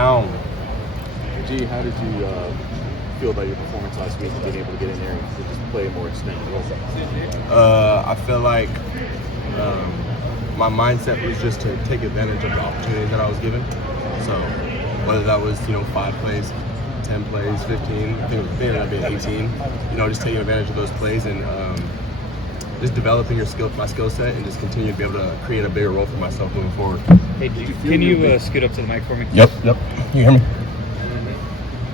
down. G, how did you feel about your performance last week and being able to get in there and just play a more extended role? I feel like my mindset was just to take advantage of the opportunities that I was given. So whether that was 5 plays, 10 plays, 15, I think it ended up being 18. Just taking advantage of those plays and just developing my skill set and just continue to be able to create a bigger role for myself moving forward. Hey, can you scoot up to the mic for me? Yep. Can you hear me?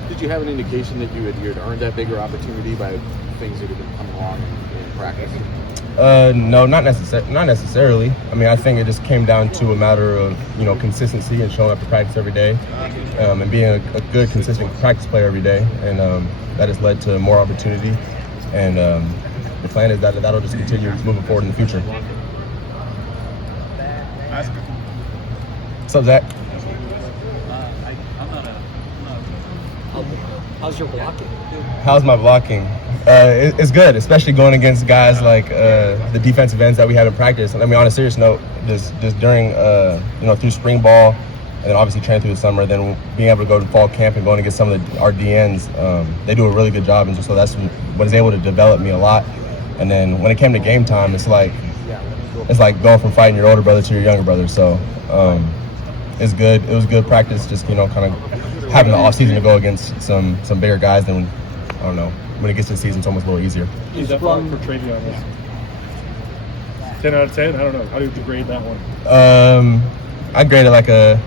Did you have an indication that you had earned that bigger opportunity by things that had been coming along in practice? No, not necessarily. I mean, I think it just came down to a matter of consistency and showing up to practice every day, and being a good, consistent practice player every day, and that has led to more opportunity. And the plan is that that'll just continue moving forward in the future. What's up, Zach? How's your blocking? How's my blocking? It's good, especially going against guys like the defensive ends that we have in practice. I mean, on a serious note, just during through spring ball, and then obviously training through the summer, then being able to go to fall camp and going against some of our DNs, they do a really good job, and so that's what is able to develop me a lot. And then when it came to game time, it's like going from fighting your older brother to your younger brother. So it's good. It was good practice, just kind of having the off season to go against some bigger guys. Then I don't know, when it gets to the season, it's almost a little easier. He's a fun for trading on this. 10 out of 10. I don't know. How do you grade that one? I graded like a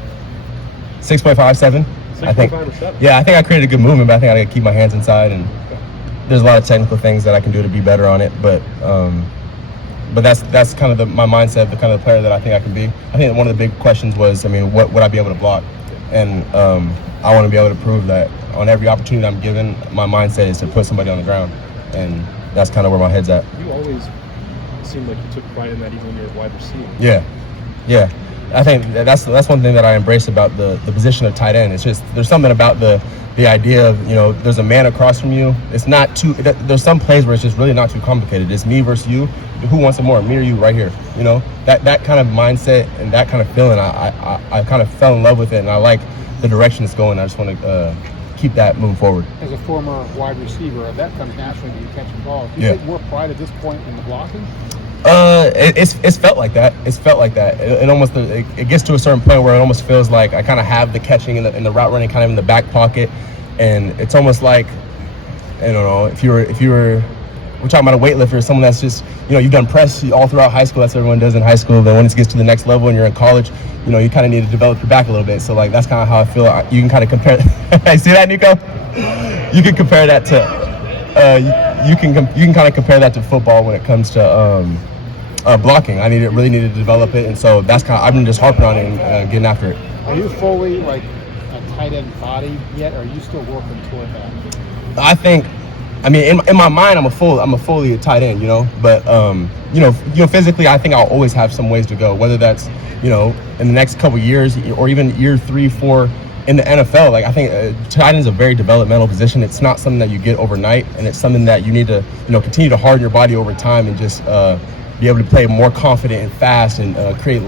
6.5, 7. 6.5 or 7. Yeah, I think I created a good movement, but I think I got to keep my hands inside, and there's a lot of technical things that I can do to be better on it. But that's kind of my mindset, the kind of player that I think I can be. I think one of the big questions was, what would I be able to block? And I want to be able to prove that on every opportunity I'm given, my mindset is to put somebody on the ground, and that's kind of where my head's at. You always seemed like you took pride in that, even when you're a wide receiver. Yeah. I think that's one thing that I embrace about the position of tight end. It's just there's something about the idea of there's a man across from you. It's not too. There's some plays where it's just really not too complicated. It's me versus you. Who wants it more? Me or you? Right here. That kind of mindset and that kind of feeling. I kind of fell in love with it, and I like the direction it's going. I just want to keep that moving forward. As a former wide receiver, that comes naturally to you catching balls. Do you take more pride at this point in the blocking? It's felt like that. It almost it gets to a certain point where it almost feels like I kind of have the catching and the route running kind of in the back pocket, and it's almost like, I don't know, if you were we're talking about a weightlifter, someone that's just you've done press all throughout high school. That's what everyone does in high school. But when it gets to the next level and you're in college, you kind of need to develop your back a little bit. So like that's kind of how I feel. You can kind of compare. See that, Nico? You can compare that to. You can kind of compare that to football when it comes to blocking. I really needed to develop it, and so that's kind of I've been just harping on it and getting after it. Are you fully like a tight end body yet, or are you still working toward that? I think, in my mind, I'm a fully tight end, but physically, I think I'll always have some ways to go. Whether that's in the next couple of years or even year 3, 4. In the NFL, like I think tight end is a very developmental position. It's not something that you get overnight, and it's something that you need to, continue to harden your body over time and just be able to play more confident and fast and create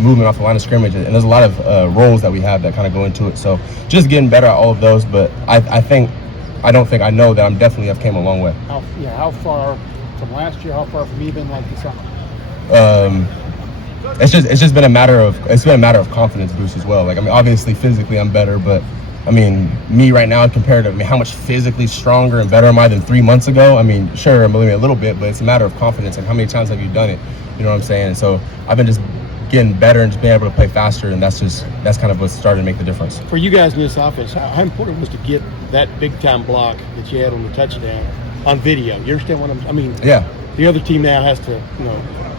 movement off the line of scrimmage. And there's a lot of roles that we have that kind of go into it. So just getting better at all of those. But I know that I've came a long way. How far from last year? How far from even like the summer? It's just been a matter of confidence boost as well. Like obviously physically I'm better, but me right now compared to how much physically stronger and better am I than 3 months ago? Sure, I'm a little bit, but it's a matter of confidence and how many times have you done it? You know what I'm saying? And so I've been just getting better and just being able to play faster, and that's kind of what started to make the difference. For you guys in this offense, how important was to get that big time block that you had on the touchdown on video? You understand what I mean? Yeah. The other team now has to,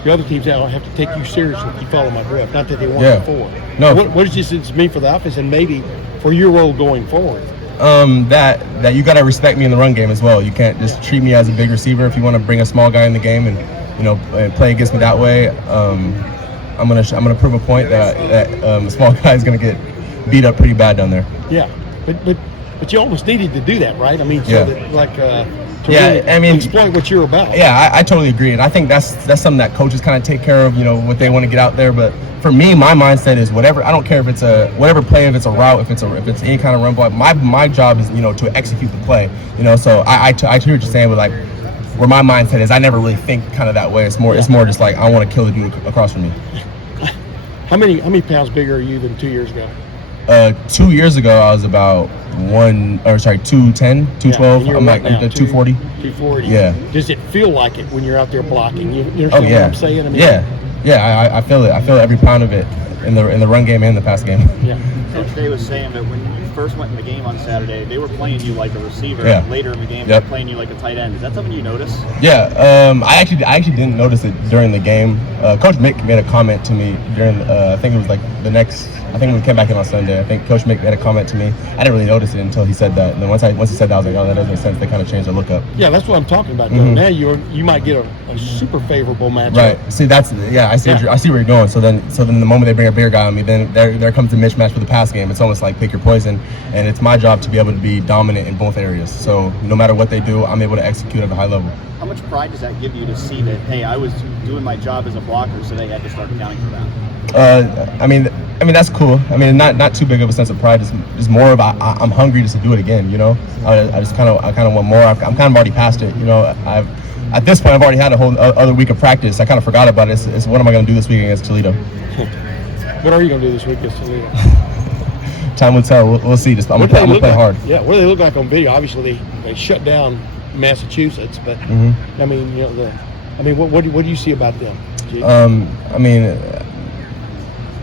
the other teams now have to take you seriously if you follow my drift. Not that they weren't before. No. What does this mean for the offense and maybe for your role going forward? That you got to respect me in the run game as well. You can't just treat me as a big receiver. If you want to bring a small guy in the game and and play against me that way, I'm gonna prove a point that a small guy is gonna get beat up pretty bad down there. Yeah, but But you almost needed to do that, right? I mean, so Yeah. that, like, to Yeah, really I mean- exploit what you're about. Yeah, I totally agree, and I think that's something that coaches kind of take care of. You know, what they want to get out there. But for me, my mindset is whatever. I don't care if it's whatever play, if it's a route, if it's any kind of run block. My job is to execute the play. So I hear what you're saying, but like where my mindset is, I never really think kind of that way. It's more just like I want to kill the dude across from me. How many pounds bigger are you than 2 years ago? 2 years ago, I was about 210, 212. Yeah, I'm like I'm 240. 240. Yeah. Does it feel like it when you're out there blocking? You understand Oh yeah. what I'm saying? I mean, Yeah. I feel it. I feel every pound of it in the run game and the pass game. Yeah. Coach Day was saying that when you first went in the game on Saturday, they were playing you like a receiver. Yeah. Later in the game, Yep. they're playing you like a tight end. Is that something you notice? Yeah, I actually didn't notice it during the game. Coach Mick made a comment to me during, I think it was like I think when we came back in on Sunday, I think Coach Mick made a comment to me. I didn't really notice it until he said that. And then once he said that, I was like, oh, that doesn't make sense. They kind of changed their look up. Yeah, that's what I'm talking about. Though. Mhm. Now you might get a super favorable matchup. Right. See, I see where you're going. So then the moment they bring a bigger guy on me, then there comes the mismatch for the pass game. It's almost like pick your poison, and it's my job to be able to be dominant in both areas. So no matter what they do, I'm able to execute at a high level. How much pride does that give you to see that, hey, I was doing my job as a blocker, so they had to start accounting for that? I mean that's cool. I mean not too big of a sense of pride. It's more of I'm hungry just to do it again. I just kind of want more. I'm kind of already past it. At this point I've already had a whole other week of practice. I kind of forgot about it. It's what am I going to do this week against Toledo? What are you going to do this week against Toledo? Time will tell. We'll see. I'm gonna play hard. Yeah, what do they look like on video? Obviously, they shut down Massachusetts, but I mean, what do you see about them? Gee? I mean,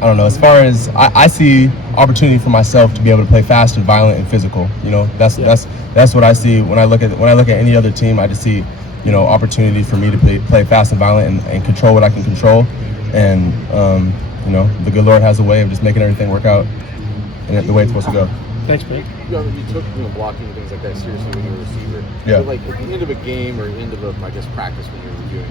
I don't know. As far as I see opportunity for myself to be able to play fast and violent and physical. That's what I see when I look at any other team. I just see opportunity for me to play fast and violent and control what I can control. And the good Lord has a way of just making everything work out and the way it's supposed to go. Thanks, man. You took blocking and things like that seriously when you were a receiver. Yeah. But like at the end of a game or end of practice when you were reviewing,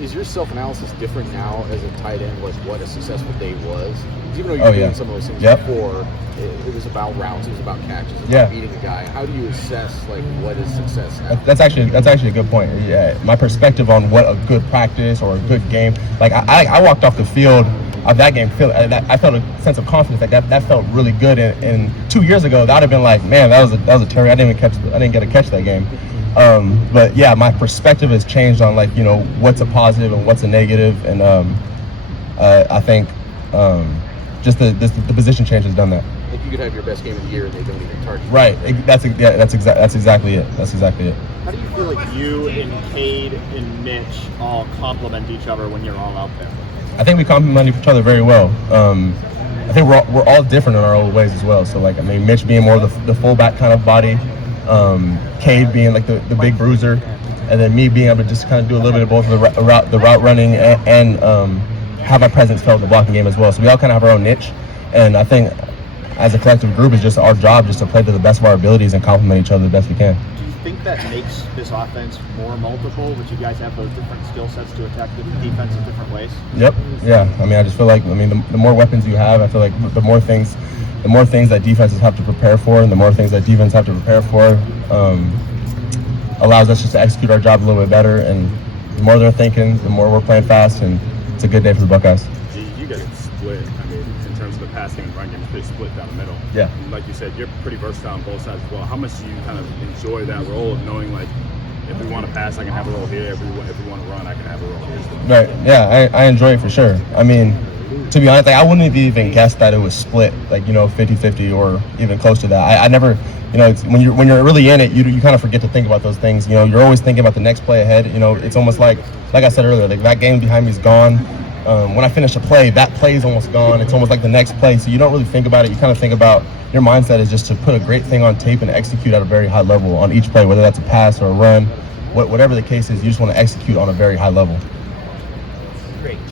is your self-analysis different now as a tight end, like what a successful day was? 'Cause even though you're doing some of those things before, it was about routes, it was about catches, it was about beating a guy. How do you assess like what is success now? That's actually a good point. Yeah, my perspective on what a good practice or a good game. Like I walked off the field of that game, I felt a sense of confidence. Like that felt really good. And 2 years ago, that would have been like, man, that was a terrible. I didn't get to catch that game. But yeah, my perspective has changed on like what's a positive and what's a negative, and I think just the position change has done that. Like you could have your best game of the year and they don't even target you. Right. That's exactly it. That's exactly it. How do you feel like you and Cade and Mitch all complement each other when you're all out there? I think we complement each other very well. I think we're all different in our own ways as well. So like Mitch being more the fullback kind of body, Cade being like the big bruiser, and then me being able to just kind of do a little bit of both of the route running and have my presence felt in the blocking game as well. So we all kind of have our own niche, and I think as a collective group, it's just our job just to play to the best of our abilities and complement each other the best we can. Do you think that makes this offense more multiple? Would you guys have those different skill sets to attack the defense in different ways? Yep. Yeah. I just feel like the more weapons you have, I feel like the more things that defenses have to prepare for, and the more things that defense have to prepare for, allows us just to execute our job a little bit better. And the more they're thinking, the more we're playing fast, and it's a good day for the Buckeyes. You guys split. In terms of the passing and run game, it's pretty split down the middle. Yeah. And like you said, you're pretty versatile on both sides as well. How much do you kind of enjoy that role of knowing like, if we want to pass, I can have a role here. If we want to run, I can have a role here. Right. Yeah, I enjoy it for sure. To be honest, I wouldn't have even guessed that it was split, 50-50 or even close to that. I never, it's, when you're really in it, you kind of forget to think about those things. You're always thinking about the next play ahead. It's almost like I said earlier, like that game behind me is gone. When I finish a play, that play is almost gone. It's almost like the next play. So you don't really think about it. You kind of think about your mindset is just to put a great thing on tape and execute at a very high level on each play, whether that's a pass or a run, whatever the case is. You just want to execute on a very high level.